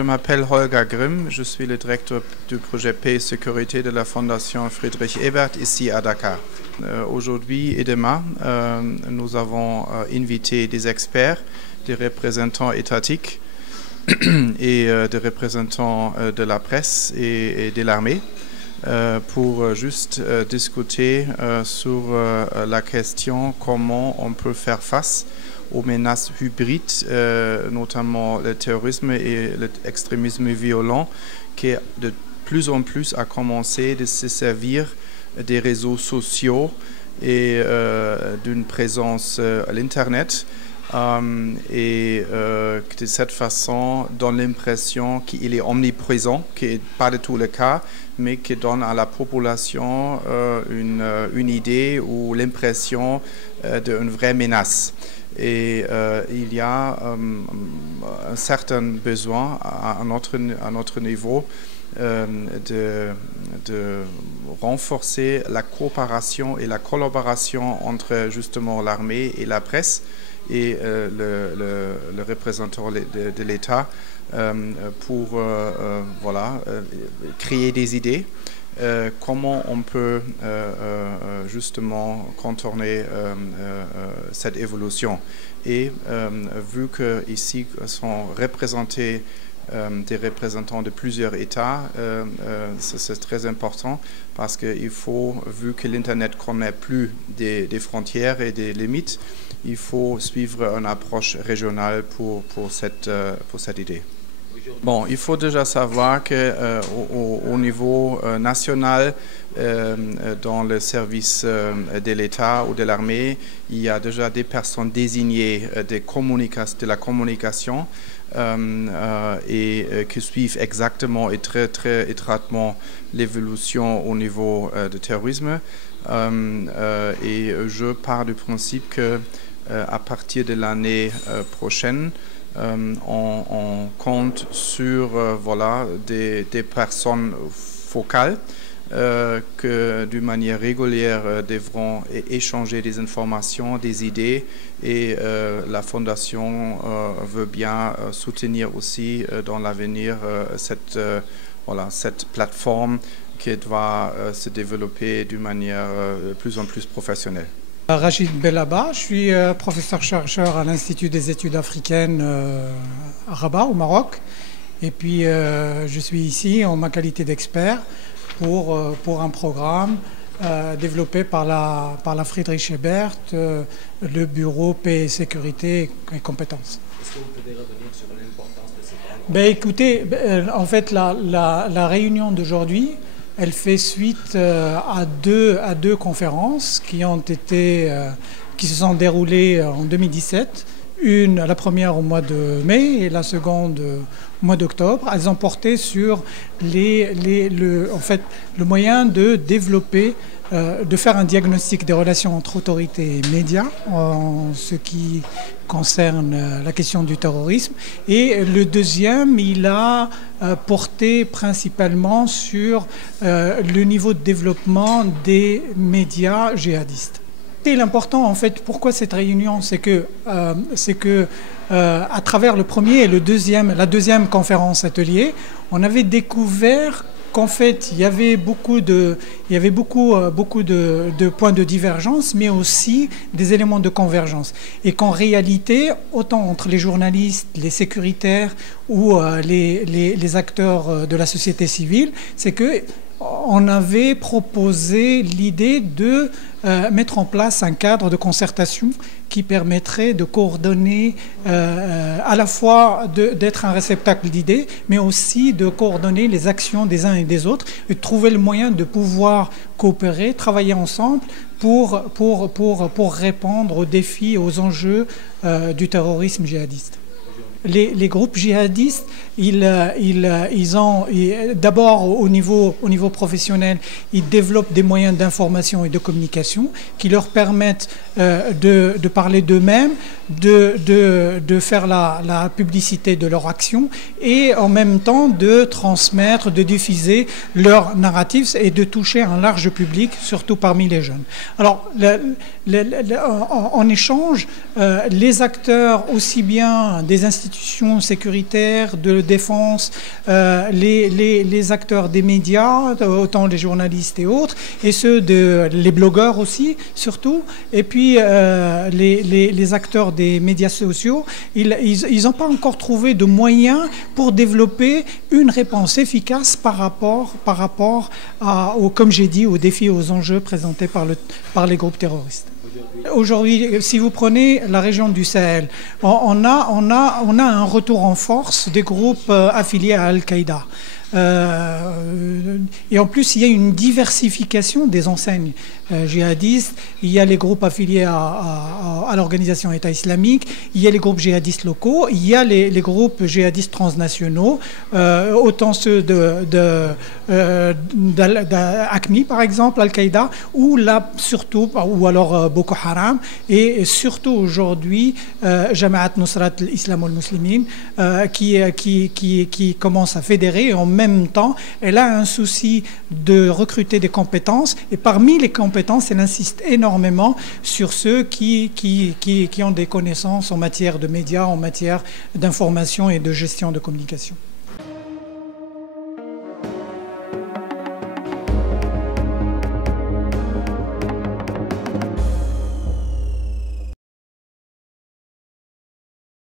Je m'appelle Holger Grimm, je suis le directeur du projet Paix et Sécurité de la Fondation Friedrich Ebert ici à Dakar. Aujourd'hui et demain, nous avons invité des experts, des représentants étatiques et des représentants de la presse et de l'armée pour juste discuter sur la question comment on peut faire face aux menaces hybrides, notamment le terrorisme et l'extrémisme violent, qui de plus en plus a commencé de se servir des réseaux sociaux et d'une présence à l'Internet. Et de cette façon donne l'impression qu'il est omniprésent, qui n'est pas du tout le cas, mais qui donne à la population une idée ou l'impression d'une vraie menace. Et il y a un certain besoin à notre niveau de renforcer la coopération et la collaboration entre justement l'armée et la presse et le représentant de l'État pour créer des idées. Comment on peut justement contourner cette évolution. Et vu qu'ici sont représentés des représentants de plusieurs États, c'est très important parce qu'il faut, vu que l'Internet ne connaît plus des frontières et des limites, il faut suivre une approche régionale pour cette idée. Bon, il faut déjà savoir qu'au niveau national, dans le service de l'État ou de l'armée, il y a déjà des personnes désignées de la communication et qui suivent exactement et très, très étroitement l'évolution au niveau du terrorisme. Et je pars du principe qu'à partir de l'année prochaine, on compte sur des personnes focales que d'une manière régulière devront échanger des informations, des idées et la Fondation veut bien soutenir aussi dans l'avenir cette plateforme qui doit se développer d'une manière de plus en plus professionnelle. Rachid Bellaba, je suis professeur-chercheur à l'Institut des études africaines à Rabat, au Maroc. Et puis je suis ici en ma qualité d'expert pour un programme développé par la Friedrich Ebert, le bureau Paix et Sécurité et Compétences. Est-ce que vous pouvez revenir sur l'importance de ces programmes? Écoutez, en fait, la réunion d'aujourd'hui, elle fait suite à deux conférences qui se sont déroulées en 2017. La première au mois de mai et la seconde au mois d'octobre. Elles ont porté sur le moyen de développer, de faire un diagnostic des relations entre autorités et médias en ce qui concerne la question du terrorisme. Et le deuxième, il a porté principalement sur le niveau de développement des médias djihadistes. Et l'important, en fait, pourquoi cette réunion, c'est que à travers le premier et la deuxième conférence atelier, on avait découvert qu'en fait, il y avait beaucoup de points de divergence, mais aussi des éléments de convergence. Et qu'en réalité, autant entre les journalistes, les sécuritaires ou les acteurs de la société civile, c'est que on avait proposé l'idée de mettre en place un cadre de concertation qui permettrait de coordonner à la fois d'être un réceptacle d'idées, mais aussi de coordonner les actions des uns et des autres et de trouver le moyen de pouvoir coopérer, travailler ensemble pour répondre aux défis, aux enjeux du terrorisme djihadiste. Les groupes djihadistes, d'abord au niveau professionnel, ils développent des moyens d'information et de communication qui leur permettent de parler d'eux-mêmes, de faire la publicité de leur action et en même temps de transmettre, de diffuser leurs narratifs et de toucher un large public, surtout parmi les jeunes. Alors, en échange, les acteurs, aussi bien des institutions institutions sécuritaires, de défense, les acteurs des médias, autant les journalistes et autres, et les blogueurs aussi, surtout, et puis les acteurs des médias sociaux, ils n'ont pas encore trouvé de moyens pour développer une réponse efficace par rapport comme j'ai dit, aux défis, aux enjeux présentés par les groupes terroristes. Aujourd'hui, si vous prenez la région du Sahel, on a un retour en force des groupes affiliés à Al-Qaïda. Et en plus, il y a une diversification des enseignes djihadistes. Il y a les groupes affiliés à l'organisation État islamique, il y a les groupes djihadistes locaux, il y a les groupes djihadistes transnationaux, autant ceux d'Aqmi par exemple, Al-Qaïda, ou là surtout, ou alors Boko Haram, et surtout aujourd'hui Jama'at Nusrat al-Islam al-Muslimin, qui commence à fédérer. Et en même temps, elle a un souci de recruter des compétences, et parmi les compétences, elle insiste énormément sur ceux qui ont des connaissances en matière de médias, en matière d'information et de gestion de communication.